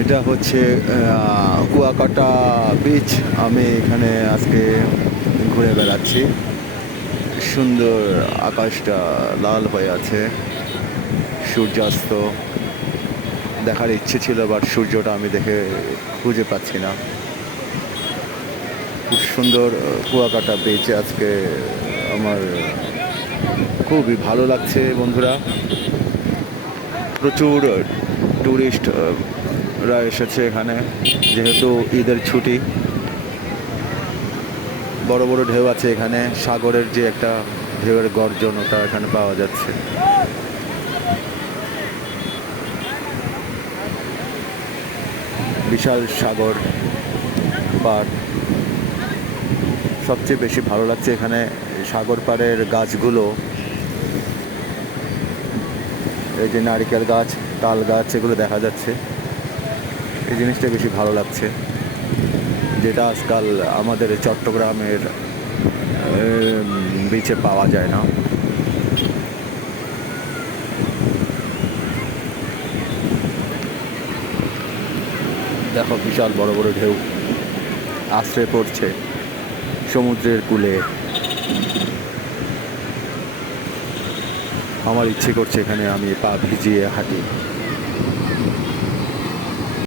এটা হচ্ছে কুয়াকাটা বিচ। আমি এখানে আজকে ঘুরে বেড়াচ্ছি। সুন্দর, আকাশটা লাল হয়ে আছে। সূর্যাস্ত দেখার ইচ্ছে ছিল, বাট সূর্যটা আমি দেখে খুঁজে পাচ্ছি না। খুব সুন্দর কুয়াকাটা বিচ আজকে আমার খুবই ভালো লাগছে বন্ধুরা। প্রচুর টুরিস্ট রা এসেছে এখানে, যেহেতু ঈদের ছুটি। বড় বড় ঢেউ আছে এখানে, সাগরের যে একটা ঢেউয়ের গর্জন ওটা এখানে পাওয়া যাচ্ছে। বিশাল সাগর পাড়। সবচেয়ে বেশি ভালো লাগছে এখানে সাগর পাড়ের গাছগুলো। এই যে নারিকেল গাছ, তাল গাছ, এগুলো দেখা যাচ্ছে। এই জিনিসটা বেশি ভালো লাগছে, যেটা আজকাল আমাদের চট্টগ্রামের বিচে পাওয়া যায় না। দেখো, বিশাল বড় বড় ঢেউ আশ্রয় পড়ছে সমুদ্রের কূলে। আমার ইচ্ছে করছে এখানে আমি পা ভিজিয়ে হাঁটি।